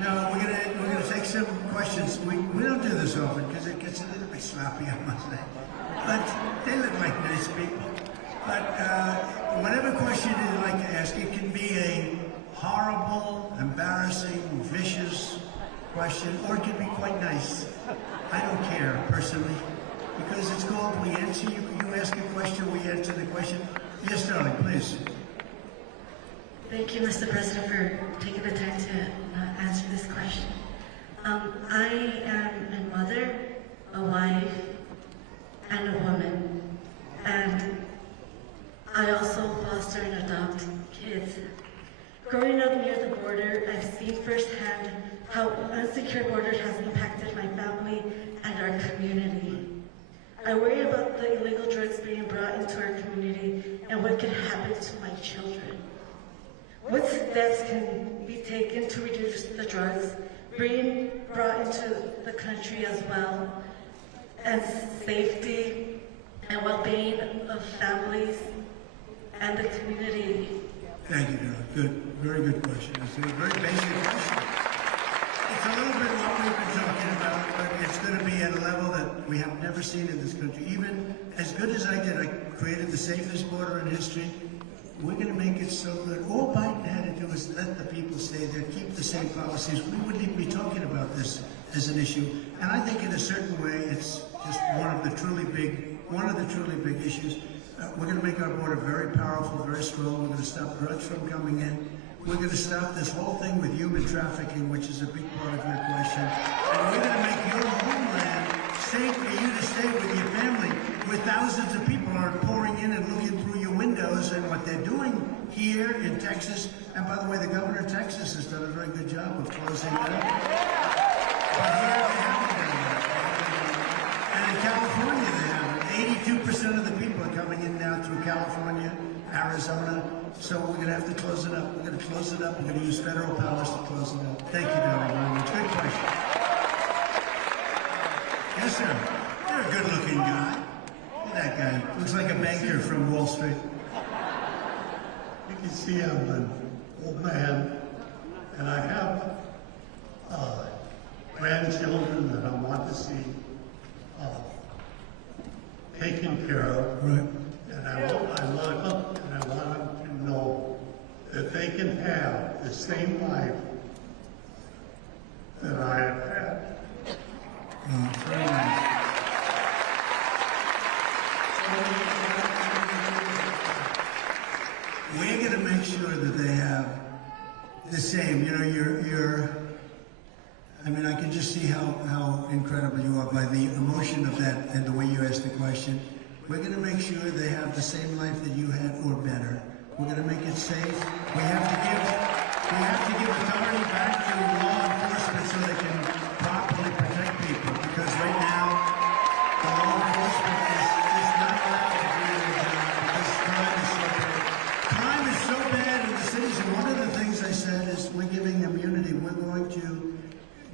No, we're gonna take some questions. We don't do this often because it gets a little bit sloppy, I must say. But they look like nice people. But whatever question you'd like to ask, it can be a horrible, embarrassing, vicious question, or it can be quite nice. I don't care personally, because it's called We Answer. You ask a question, we answer the question. Yes, darling, please. Thank you, Mr. President, for taking the time to answer this question. I am a mother, a wife, and a woman, and I also foster and adopt kids. Growing up near the border, I've seen firsthand how unsecure borders has impacted my family and our community. I worry about the illegal drugs being brought into our community and what could happen to my children. What steps can be taken to reduce the drugs being brought into the country as well, and safety and well-being of families and the community? Thank you, darling. Good, very good question. It's a very basic question. It's a little bit what we've been talking about, but it's going to be at a level that we have never seen in this country. Even as good as I did, I created the safest border in history. We're going to make it so that all Biden had to do is let the people stay there, keep the same policies. We wouldn't even be talking about this as an issue. And I think in a certain way, it's just one of the truly big issues. We're going to make our border very powerful, very strong. We're going to stop drugs from coming in. We're going to stop this whole thing with human trafficking, which is a big part of your question. And we're going to make your homeland safe for you to stay with your family, where thousands of people are pouring in and looking through your windows, and what they're doing here in Texas. And by the way, the governor of Texas has done a very good job of closing that up. But here they haven't done that. And in California they haven't. 82% of the people are coming in now through California, Arizona. So we're going to have to close it up. We're going to close it up. We're going to use federal powers to close it up. Thank you, darling, very much. Good question. Yes, sir. You're a good-looking guy. Look at that guy. Looks like a banker from Wall Street. You can see I'm an old man, and I have grandchildren that I want to see taken care of. Right. And I want them to know that they can have the same life that I have had. Very nice. We're going to make sure that they have the same. You know, I mean, I can just see how incredible you are by the emotion of that and the way you asked the question. We're going to make sure they have the same life that you had or better. We're going to make it safe. We have to give authority back to law enforcement so they can properly protect people. Because right now, the law enforcement is not allowed to do their job because crime is so bad. Crime is so bad in the cities, and one of the things I said is we're giving immunity. We're going to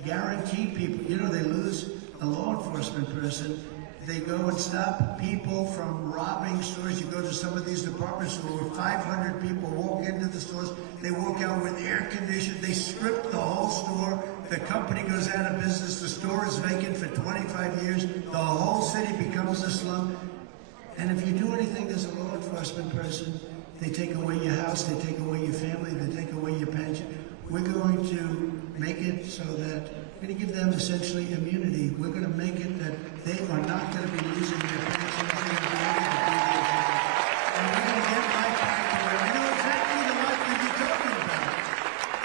guarantee people. You know, they lose a law enforcement person. They go and stop people from robbing stores. You go to some of these department stores where 500 people walk into the stores. They walk out with air conditioning. They strip the whole store. The company goes out of business. The store is vacant for 25 years. The whole city becomes a slum. And if you do anything as a law enforcement person, they take away your house, they take away your family, they take away your pension. We're going to make it so that we're going to give them essentially immunity. We're going to make it that they are not going to be losing their pensions. They're going to be able to do their job. And we're going to get life back to where I know exactly the life that you're talking about.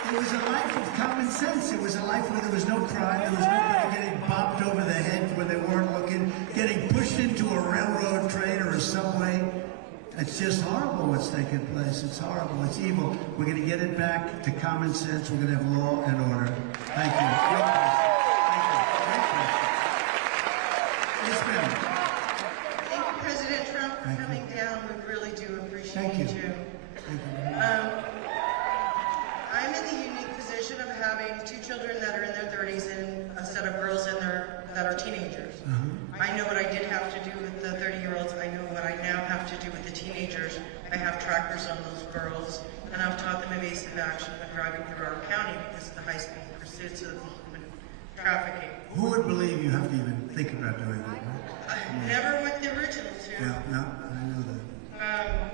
It was a life of common sense. It was a life where there was no crime. There was nobody getting bopped over the head when they weren't looking, getting pushed into a railroad train or a subway. It's just horrible what's taking place. It's horrible. It's evil. We're going to get it back to common sense. We're going to have law and order. Thank you. Great question. Thank you. Great question. Yes, ma'am. Thank you, President Trump, for coming down. We really do appreciate Thank you. you. Thank you. I'm in the unique position of having two children that are in their 30s and a set of girls in their that are teenagers. I know what I did have to do with the 30-year-olds. I know what I now have to do with the teenagers. I have trackers on those girls. and I've taught them evasive action when driving through our county because of the high-speed pursuits of the human trafficking. Who would believe you have to even think about doing that, right? Never with the original two. Yeah, no, I know that.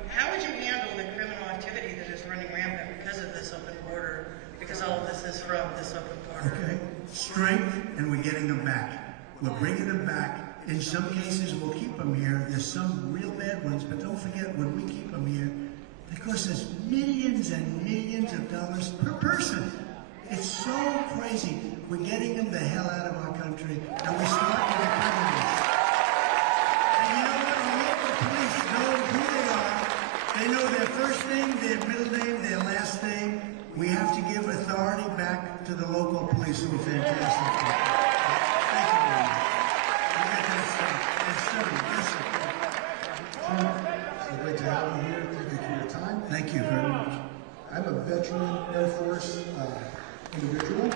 How would you handle the criminal activity that is running rampant because of this open border? Because all of this is from this open border. Okay, strength, and we're getting them back. We're bringing them back. In some cases, we'll keep them here. There's some real bad ones, but don't forget, when we keep them here, it costs us millions and millions of dollars per person. It's so crazy. We're getting them the hell out of our country, and we start with the criminals. And you know what? Our local police know who they are. They know their first name, their middle name, their last name. We have to give authority back to the local police who are fantastic. Thank you very much. You got that stuff. Yes, sir. Yes, sir. So great to have you here. Thank you for your time. Thank you very much. I'm a veteran Air Force individual.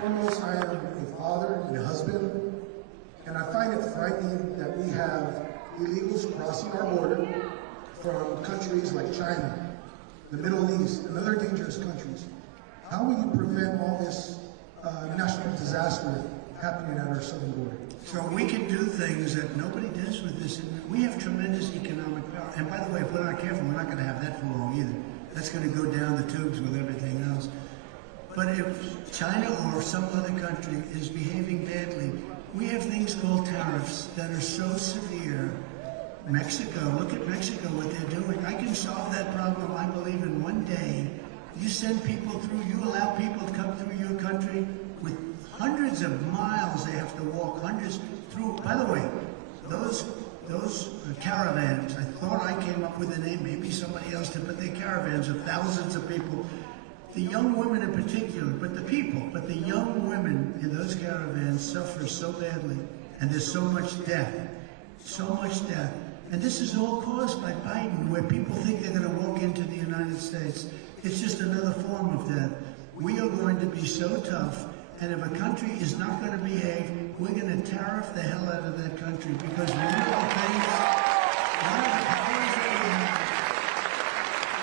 Foremost, I am a father and a husband, and I find it frightening that we have illegals crossing our border from countries like China, the Middle East, and other dangerous countries. How will you prevent all this national disaster happening at our southern border? So we can do things that nobody does with this. We have tremendous economic power. And by the way, if we're not careful, we're not going to have that for long either. That's going to go down the tubes with everything else. But if China or some other country is behaving badly, we have things called tariffs that are so severe. Mexico, look at Mexico, what they're doing. I can solve that problem, I believe, in one day. You send people through, you allow people to come through your country with hundreds of miles they have to walk, hundreds through. By the way, those caravans, I thought I came up with a name, maybe somebody else did, but they're caravans of thousands of people. The young women in particular, but the young women in those caravans suffer so badly, and there's so much death. And this is all caused by Biden, where people think they're going to walk into the United States. It's just another form of that. We are going to be so tough, and if a country is not going to behave, we're going to tariff the hell out of that country, because one of the powers that we have,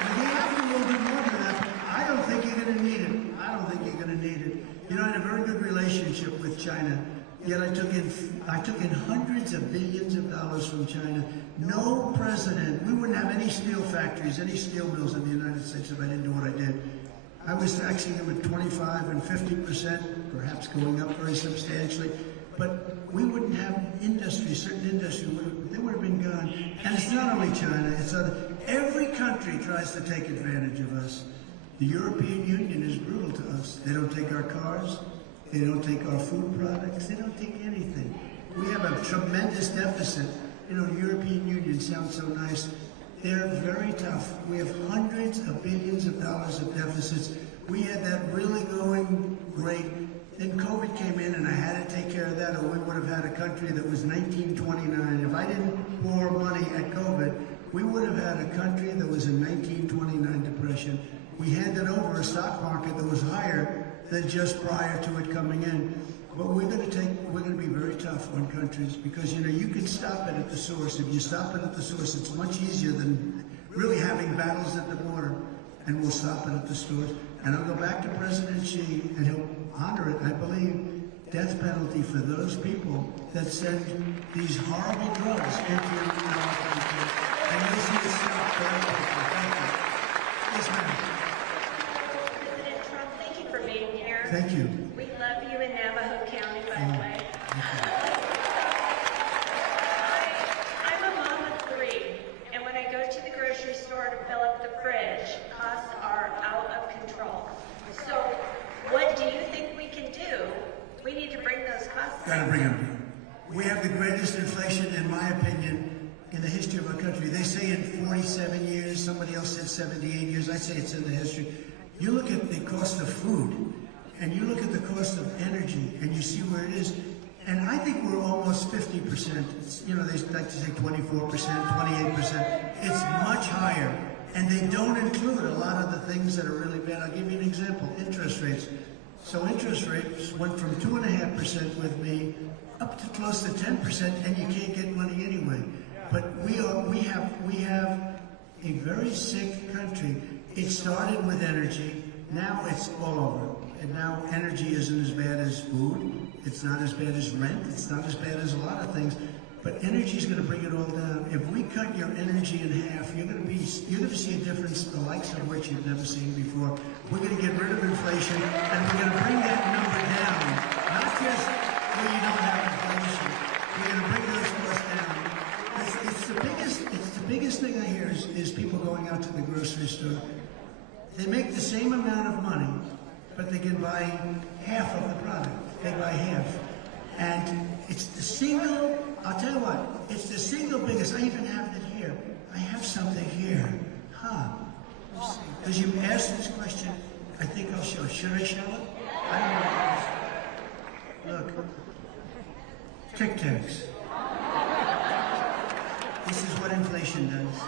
and we have to move it more than that, but I don't think you're going to need it. You know, I had a very good relationship with China. Yet I took in hundreds of billions of dollars from China. No president, we wouldn't have any steel factories, any steel mills in the United States if I didn't do what I did. I was taxing them at 25 and 50%, perhaps going up very substantially. But we wouldn't have industry, certain industry, they would have been gone. And it's not only China, it's every country tries to take advantage of us. The European Union is brutal to us. They don't take our cars. They don't take our food products. They don't take anything. We have a tremendous deficit. You know, the European Union sounds so nice. They're very tough. We have hundreds of billions of dollars of deficits. We had that really going great. Then COVID came in and I had to take care of that, or we would have had a country that was 1929. If I didn't pour money at COVID, we would have had a country that was in 1929 depression. We handed over a stock market that was higher than just prior to it coming in. But we're going to be very tough on countries, because, you know, you can stop it at the source. If you stop it at the source, it's much easier than really having battles at the border, and we'll stop it at the source. And I'll go back to President Xi, and he'll honor it, I believe, death penalty for those people that send these horrible drugs into our country. And you'll see it stop very quickly. Thank you. Yes, ma'am. President Trump, thank you for being here. Thank you. We love you in Navajo County, by the way. I'm a mom of 3, and when I go to the grocery store to fill up the fridge, costs are out of control. So what do you think we can do? We need to bring those costs Gotta down. bring them down. We have the greatest inflation, in my opinion, in the history of our country. They say in 47 years, somebody else said 78 years, I say it's in the history. You look at the cost of food, and you look at the cost of energy, and you see where it is, and I think we're almost 50%. You know, they like to say 24%, 28%. It's much higher, and they don't include a lot of the things that are really bad. I'll give you an example, interest rates. So interest rates went from 2.5% with me up to close to 10%, and you can't get money anyway. But we have a very sick country. It started with energy. Now it's all over. And now energy isn't as bad as food. It's not as bad as rent. It's not as bad as a lot of things. But energy is going to bring it all down. If we cut your energy in half, you're going to see a difference the likes of which you've never seen before. We're going to get rid of inflation, and we're going to bring that number down. Not just where you don't have inflation. We're going to bring those costs down. It's the biggest thing I hear is people going out to the grocery store. They make the same amount of money, but they can buy half of the product. They buy half. And it's the single, I'll tell you what, it's the single biggest. I even have it here. I have something here. Because you asked this question, I think I'll show it. Should I show it? I don't know. Look. Tic Tacs. This is what inflation does.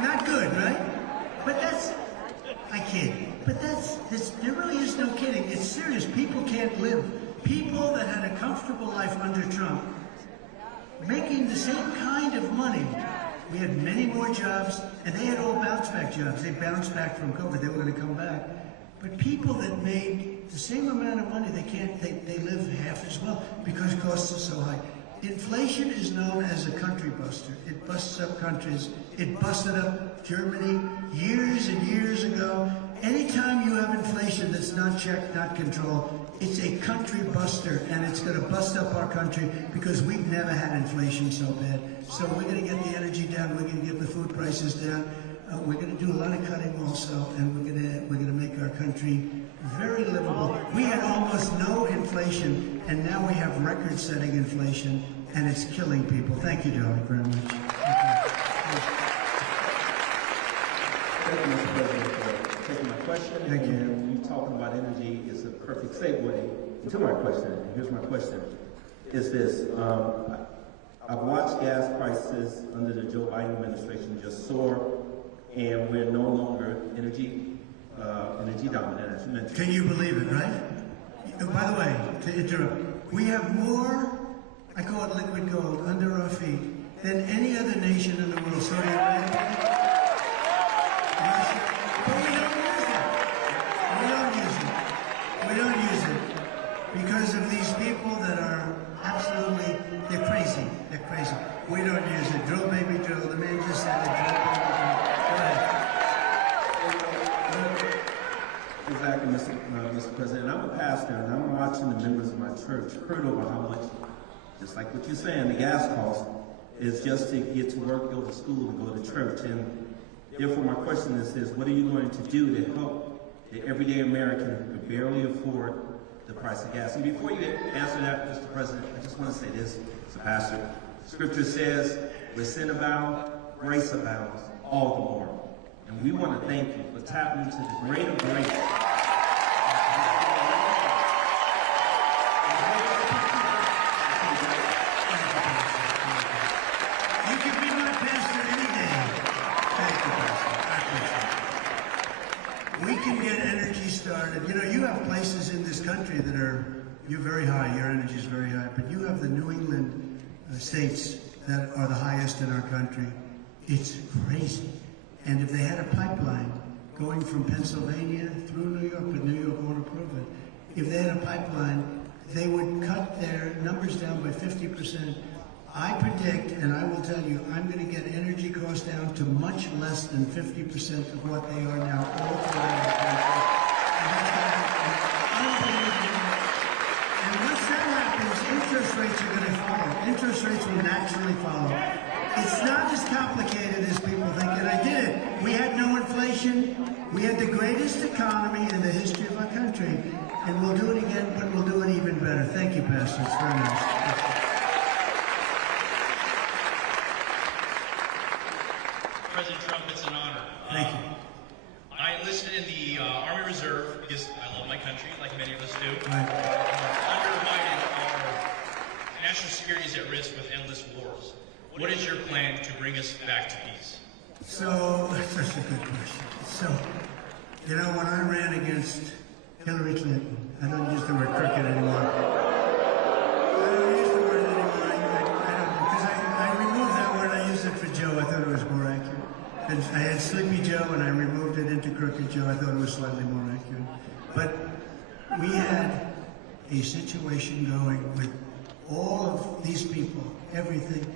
Not good, right? But that's, I kid. But there really is no kidding. It's serious. People can't live. People that had a comfortable life under Trump, making the same kind of money. We had many more jobs, and they had all bounce-back jobs. They bounced back from COVID. They were going to come back. But people that made the same amount of money, they live half as well because costs are so high. Inflation is known as a country buster. It busts up countries. It busted up Germany years and years ago. Anytime you have inflation that's not checked, not controlled, it's a country buster, and it's going to bust up our country because we've never had inflation so bad. So we're going to get the energy down. We're going to get the food prices down. We're going to do a lot of cutting also, and we're going to make our country very livable. We had almost no inflation, and now we have record-setting inflation, and it's killing people. Thank you, Charlie, very much. Thank you, Mr. President, for taking my question. Thank you. And you talking about energy is a perfect segue into my question. Here's my question. Is this, I've watched gas prices under the Joe Biden administration just soar, and we're no longer energy dominant, as you mentioned. Can you believe it, right? By the way, to interrupt, we have more, I call it liquid gold, under our feet than any other nation in the world. Saudi Arabia. But we don't use it. We don't use it because of these people that are absolutely, they're crazy. They're crazy. We don't use it. Drill, baby, drill. The man just said it. Drill, baby, drill. Go ahead. Exactly, Mr. President. I'm a pastor, and I'm watching the members of my church hurt over how much, just like what you're saying, the gas cost is just to get to work, go to school, and go to church. And therefore, my question is this: what are you going to do to help the everyday American who can barely afford the price of gas? And before you answer that, Mr. President, I just want to say this as a pastor. Scripture says, where sin abounds, grace abounds all the more. And we want to thank you for tapping into the greater grace. You can be my pastor any day. Thank you, Pastor. I appreciate it. We can get energy started. You know, you have places in this country that you're very high, your energy is very high, but you have the New England states that are the highest in our country. It's crazy. And if they had a pipeline going from Pennsylvania through New York, but New York won't approve it, if they had a pipeline, they would cut their numbers down by 50%. I predict, and I will tell you, I'm going to get energy costs down to much less than 50% of what they are now all throughout the country. And that's unbelievable. And once that happens, interest rates are going to follow. Interest rates will naturally follow. It's not as complicated as people think, and I did it. We had no inflation. We had the greatest economy in the history of our country, and we'll do it again, but we'll do it even better. Thank you, Pastor. It's very nice. President Trump, it's an honor. Thank you. I enlisted in the Army Reserve because I love my country, like many of us do. Right. Under Biden, our national security is at risk with endless wars. What is your plan to bring us back to peace? So, that's such a good question. So, You know, when I ran against Hillary Clinton, I don't use the word crooked anymore. I don't use the word anymore. Because I removed that word. I used it for Joe. I thought it was more accurate. And I had Sleepy Joe, and I removed it into Crooked Joe. I thought it was slightly more accurate. But we had a situation going with all of these people, everything.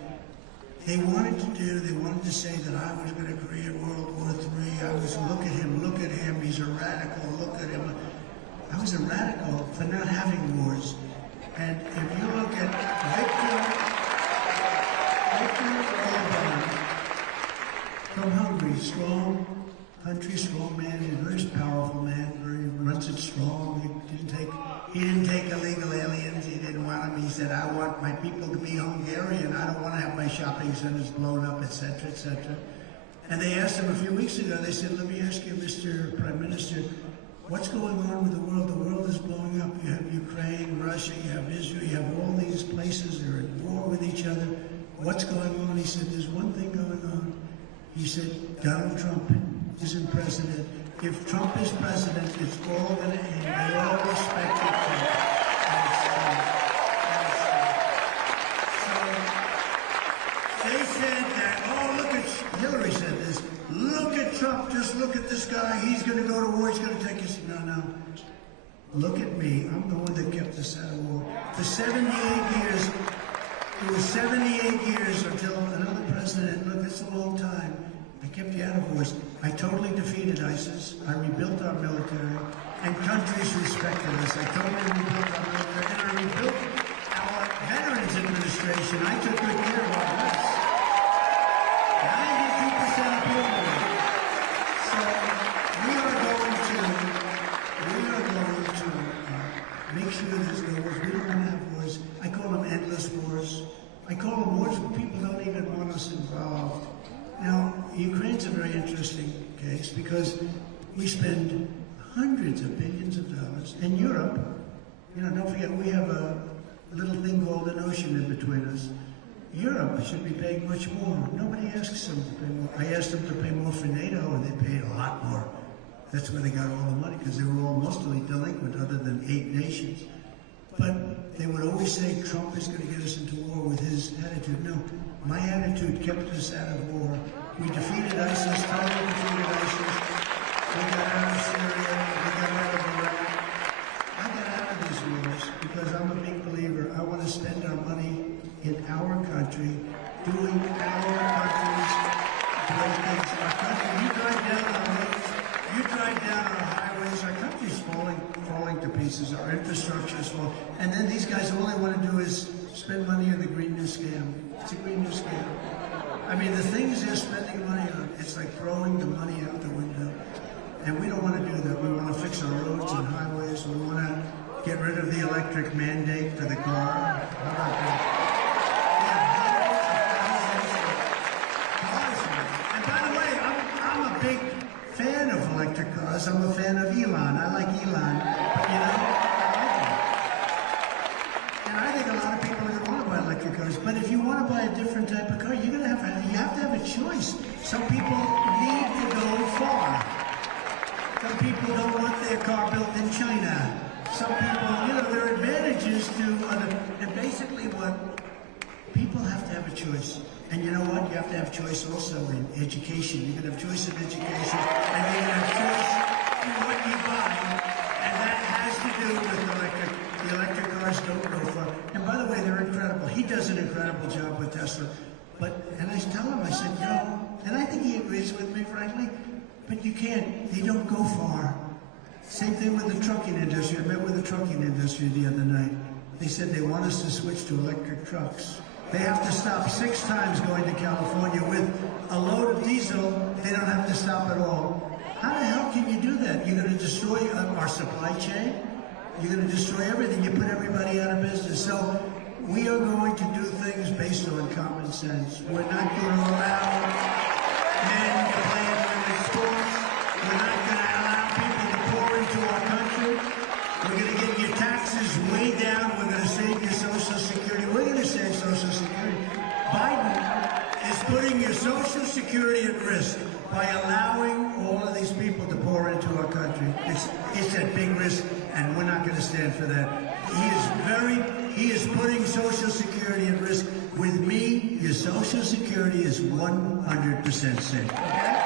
They wanted to say that I was going to create World War III. I was, look at him, he's a radical, look at him. I was a radical for not having wars. And if you look at Viktor Orban from Hungary, strong country, strong man, he's a very powerful man, runs it strong. He didn't take illegal aliens. He didn't want them. He said, I want my people to be Hungarian. I don't want to have my shopping centers blown up, etc., etc. And they asked him a few weeks ago, they said, let me ask you, Mr. Prime Minister, what's going on with the world? The world is blowing up. You have Ukraine, Russia, you have Israel, you have all these places. They're at war with each other. What's going on? He said, there's one thing going on. He said, Donald Trump isn't president. If Trump is president, it's all going to end. They all respect it. So they said that, oh, look at, Hillary said this, look at Trump, just look at this guy, he's going to go to war, he's going to take us. No. Look at me, I'm the one that kept us out of war. For 78 years, it was 78 years until another president, look, that's a long time. I kept you out of wars. I totally defeated ISIS. I rebuilt our military, and countries respected us. I totally rebuilt our military, and I rebuilt our Veterans Administration. I took good care of our vets. 92% of people. So we are going to make sure there's no wars. We don't want to have wars. I call them endless wars. I call them wars where people don't even want us involved. Now, Ukraine's a very interesting case because we spend hundreds of billions of dollars. And Europe, you know, don't forget, we have a little thing called an ocean in between us. Europe should be paying much more. Nobody asks them to pay more. I asked them to pay more for NATO, and they paid a lot more. That's where they got all the money, because they were all mostly delinquent, other than 8 nations. But they would always say Trump is going to get us into war with his attitude. No, my attitude kept us out of war. We defeated ISIS, totally defeated ISIS. We got out of Syria, we got out of Iraq. I got out of these wars because I'm a big believer. I want to spend our money in our country, doing our country's great things. Our country, you drive down our roads, you drive down our highways, our country's falling to pieces, our infrastructure is falling. And then these guys, all they want to do is spend money on the Green New Scam. It's a Green New Scam. I mean, the things they're spending money on, it's like throwing the money out the window. And we don't want to do that. We want to fix our roads and highways. We want to get rid of the electric mandate for the car. How about that? Yeah, and by the way, I'm a big fan of electric cars. I'm a fan of Elon. I like Elon. But, you know, and I think a lot of people are going to want to buy electric cars. But if you want to buy a different type of car, you have to have a choice. Some people need to go far. Some people don't want their car built in China. Some people, you know, there are advantages to other, and basically what people have to have a choice. And you know what? You have to have choice also in education. You're going to have choice in education, and you're going to have choice in what you buy, and that has to do with electric. The electric cars don't go far. And by the way, they're incredible. He does an incredible job with Tesla. And I tell him, I said, you know, and I think he agrees with me, frankly, but you can't. They don't go far. Same thing with the trucking industry. I met with the trucking industry the other night. They said they want us to switch to electric trucks. They have to stop 6 times going to California. With a load of diesel, they don't have to stop at all. How the hell can you do that? You're going to destroy our supply chain? You're going to destroy everything. You put everybody out of business. So we are going to do things based on common sense. We're not going to allow men to play in women's sports. We're not going to allow people to pour into our country. We're going to get your taxes way down. We're going to save your Social Security. We're going to save Social Security. Biden is putting your Social Security at risk by allowing all of these people to pour into our country. It's at big risk, and we're not going to stand for that. He is putting Social Security at risk. With me, your Social Security is 100% safe. Okay?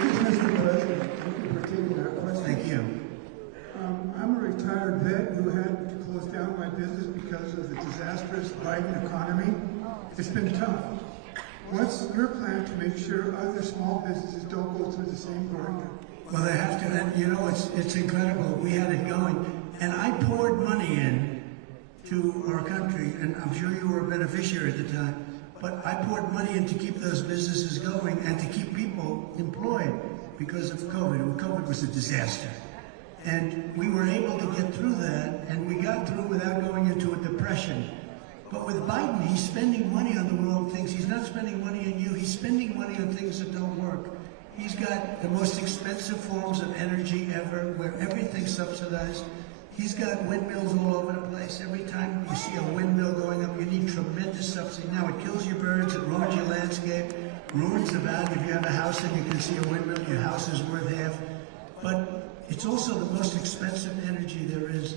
Mr. President, thank you for taking that question. Thank you. I'm a retired vet who had to close down my business because of the disastrous Biden economy. It's been tough. What's your plan to make sure other small businesses don't go through the same grind? Well, they have to, and you know, it's incredible. We had it going, and I poured money in to our country, and I'm sure you were a beneficiary at the time, but I poured money in to keep those businesses going and to keep people employed because of COVID. COVID was a disaster. And we were able to get through that, and we got through without going into a depression. But with Biden, he's spending money on the wrong things. He's not spending money on you. He's spending money on things that don't work. He's got the most expensive forms of energy ever, where everything's subsidized. He's got windmills all over the place. Every time you see a windmill going up, you need tremendous subsidy. Now, it kills your birds, it ruins your landscape, ruins the value. If you have a house and you can see a windmill, your house is worth half. But it's also the most expensive energy there is.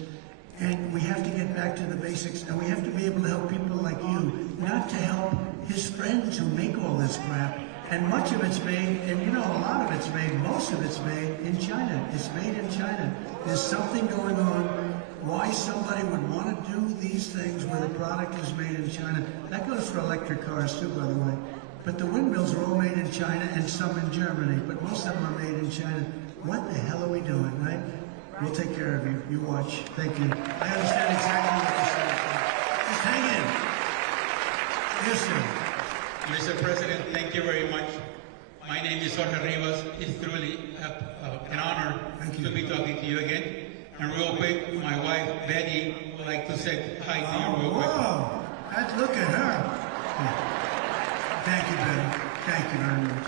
And we have to get back to the basics, and we have to be able to help people like you, not to help his friends who make all this crap. And much of it's made, and you know, a lot of it's made, most of it's made in China. It's made in China. There's something going on why somebody would want to do these things where the product is made in China. That goes for electric cars too, by the way. But the windmills are all made in China and some in Germany, but most of them are made in China. What the hell are we doing, right? We'll take care of you. You watch. Thank you. I understand exactly what you're saying. Just hang in. Yes, sir. Mr. President, thank you very much. My name is Jorge Rivas. It's truly an honor to be talking to you again. And real quick, my wife, Betty, would like to say hi to you real quick. Whoa! Look at her. Thank you, Betty. Thank you very much.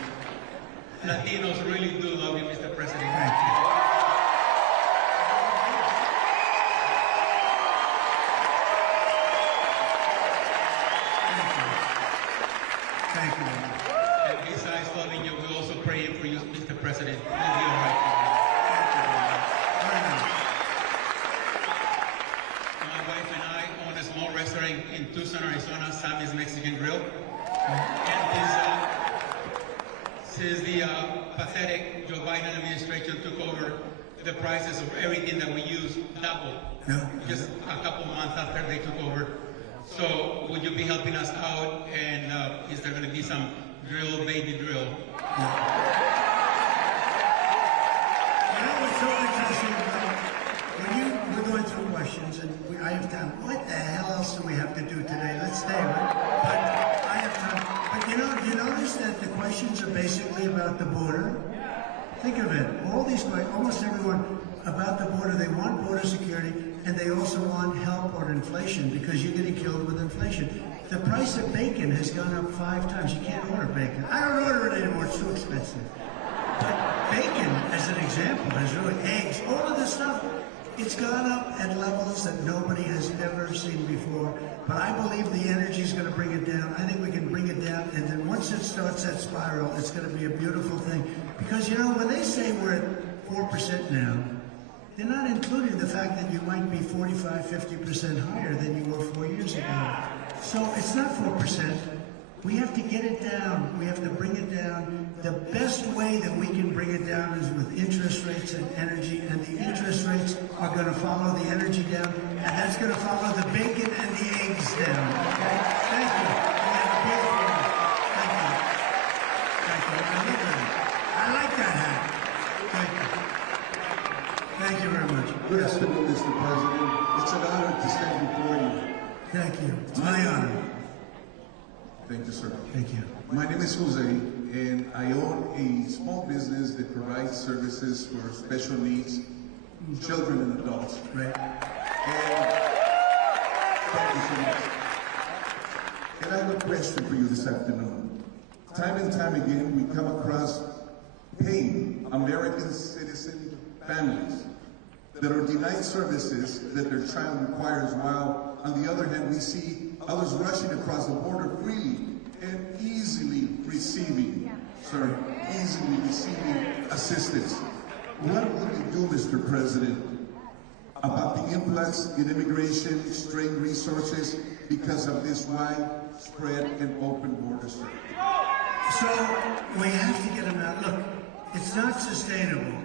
Latinos really do love you, Mr. President. Thank you. Thank you. And besides loving you, we're also praying for you, Mr. President. You'll be all right. My wife and I own a small restaurant in Tucson, Arizona, Sammy's Mexican Grill. And since the pathetic Joe Biden administration took over, the prices of everything that we use doubled. Just a couple months after they took over. So would you be helping us out, and is there going to be some baby drill? You know what's so interesting about when we're going through questions, and I have time. What the hell else do we have to do today? Let's stay, right? But I have time. But you notice that the questions are basically about the border? Think of it. All these questions, almost everyone about the border, they want border security, and they also want help on inflation because you're getting killed with inflation. The price of bacon has gone up 5 times. You can't order bacon. I don't order it anymore. It's too expensive. But bacon, as an example, has really eggs, all of this stuff. It's gone up at levels that nobody has ever seen before. But I believe the energy is going to bring it down. I think we can bring it down, and then once it starts that spiral, it's going to be a beautiful thing. Because, when they say we're at 4% now, they're not including the fact that you might be 45, 50% higher than you were 4 years ago. So it's not 4%. We have to get it down. We have to bring it down. The best way that we can bring it down is with interest rates and energy, and the interest rates are going to follow the energy down, and that's going to follow the bacon and the eggs down. Okay? Thank you. You have a beautiful one. Thank you. Thank you. I love that. I like that hat. Thank you. Thank you very much. Good afternoon, Mr. President. It's an honor to stand before you. Thank you. It's my honor. Thank you, sir. Thank you. My name is Jose, and I own a small business that provides services for special needs children and adults. Right. And thank you so much. And I have a question for you this afternoon. Time and time again, we come across paying American citizen families that are denied services that their child requires while on the other hand, we see others rushing across the border freely and easily receiving, sir, easily receiving assistance. What will you do, Mr. President, about the influx in immigration, strained resources because of this widespread and open border, sir? So we have to get them out. Look, it's not sustainable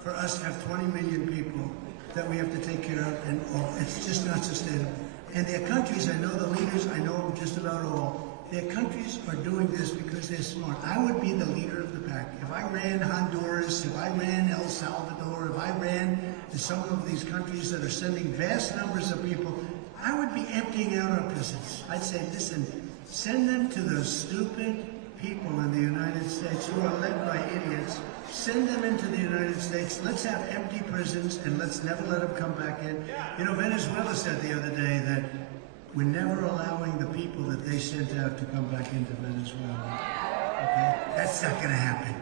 for us to have 20 million people that we have to take care of, and it's just not sustainable. And their countries, I know the leaders, I know just about all, their countries are doing this because they're smart. I would be the leader of the pack. If I ran Honduras, if I ran El Salvador, if I ran some of these countries that are sending vast numbers of people, I would be emptying out our prisons. I'd say, listen, send them to those stupid people in the United States who are led by idiots. Send them into the United States. Let's have empty prisons and let's never let them come back in. You know, Venezuela said the other day that we're never allowing the people that they sent out to come back into Venezuela. Okay? That's not going to happen.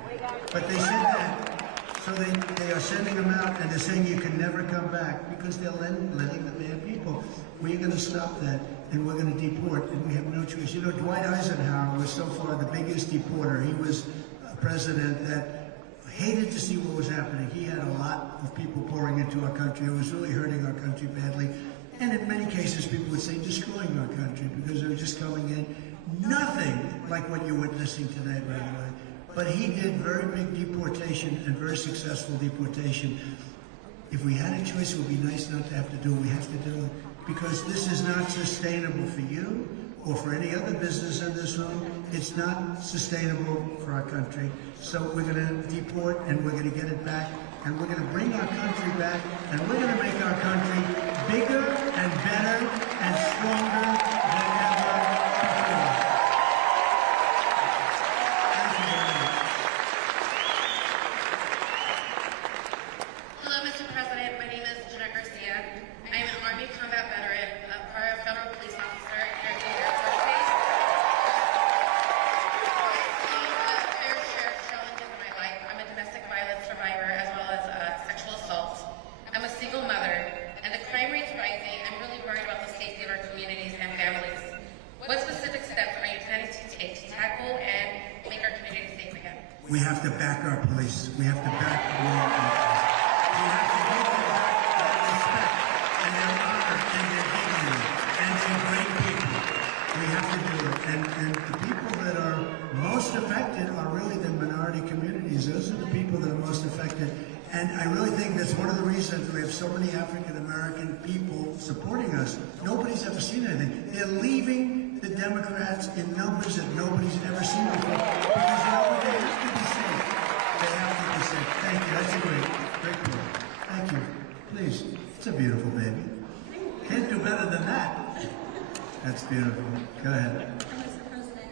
But they said that. So they are sending them out and they're saying you can never come back because they're letting the bad people. We're going to stop that and we're going to deport and we have no choice. You know, Dwight Eisenhower was so far the biggest deporter. He was a president that hated to see what was happening. He had a lot of people pouring into our country. It was really hurting our country badly. And in many cases, people would say destroying our country because they were just coming in. Nothing like what you're witnessing today, by the way. But he did very big deportation and very successful deportation. If we had a choice, it would be nice not to have to do it. We have to do it because this is not sustainable for you or for any other business in this room. It's not sustainable for our country. So we're going to deport and we're going to get it back and we're going to bring our country back and we're going to make our country bigger and better and stronger than ever before. Thank you very much. Hello, Mr. President. My name is Jeanette Garcia. I am an Army combat veteran, a prior federal police officer here at the Air Force Base. I've seen a fair share of challenges in my life. I'm a domestic violence survivor as well as sexual assault. I'm a single mother, and the crime rate's rising. I'm really worried about the safety of our communities and families. What specific steps are you planning to take to tackle and make our communities safe again? We have to back our police. We have to back law enforcement. We have to give them back their respect and their honor and their dignity and their great people. We have to do it. And the people that are most affected are really the minority communities. Those are the people that are most affected. And I really think that's one of the reasons we have so many African American people supporting us. Nobody's ever seen anything. They're leaving the Democrats in numbers that nobody's ever seen before. Because you know what? They have to be safe. They have to be safe. Thank you. That's a great point. Thank you. Please. It's a beautiful baby. Can't do better than that. That's beautiful. Go ahead. Mr. President,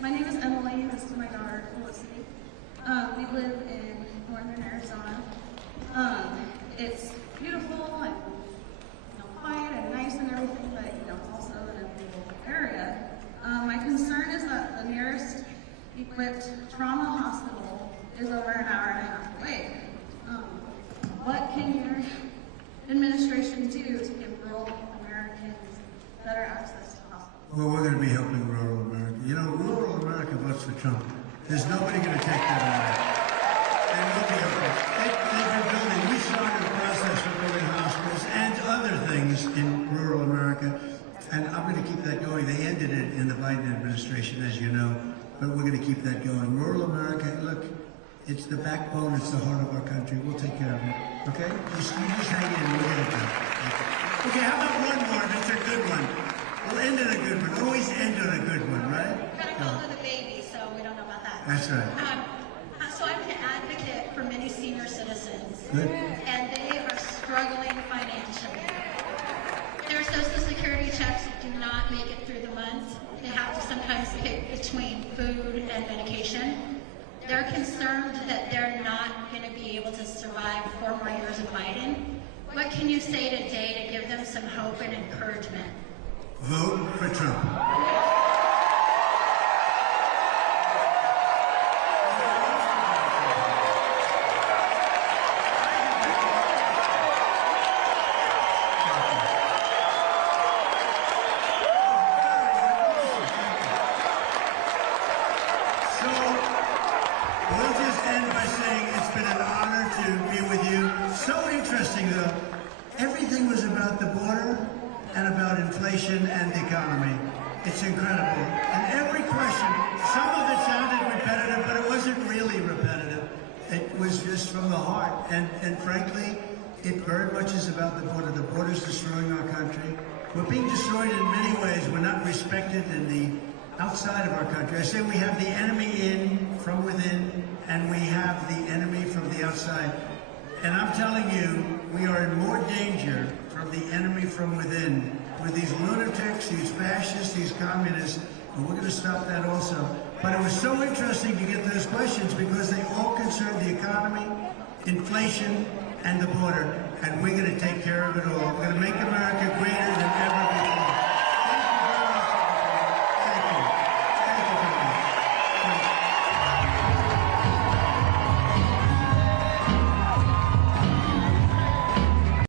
my name is Emily. This is my daughter, Felicity. We live in northern Arizona. It's beautiful and quiet and nice and everything, but it's also in a rural area. My concern is that the nearest equipped trauma hospital is over an hour and a half away. What can your administration do to give rural Americans better access to hospitals? Well, we're going to be helping rural America. You know, rural America votes for Trump. There's nobody going to take that away. And we'll be okay. They've been building, we started a process for building hospitals and other things in rural America. And I'm going to keep that going. They ended it in the Biden administration, as you know. But we're going to keep that going. Rural America, look, it's the backbone, it's the heart of our country. We'll take care of it. Okay? You just hang in and we'll get it done. Okay, how about one more that's a good one? We'll end on a good one. Always end on a good one, right? We're going to call her the baby, so we don't know about that. That's right. So I'm an advocate for many senior citizens. Good. And they are struggling financially. Their Social Security checks do not make it through the month. They have to sometimes pick between food and medication. They're concerned that they're not going to be able to survive 4 more years of Biden. What can you say today to give them some hope and encouragement? Vote for Trump. interesting, though. Everything was about the border and about inflation and the economy. It's incredible. And every question, some of it sounded repetitive, but it wasn't really repetitive. It was just from the heart. And frankly, it very much is about the border. The border is destroying our country. We're being destroyed in many ways. We're not respected in the outside of our country. I say we have the enemy in from within, and we have the enemy from the outside. And I'm telling you, we are in more danger from the enemy from within with these lunatics, these fascists, these communists, and we're going to stop that also. But it was so interesting to get those questions because they all concern the economy, inflation, and the border, and we're going to take care of it all. We're going to make America greater than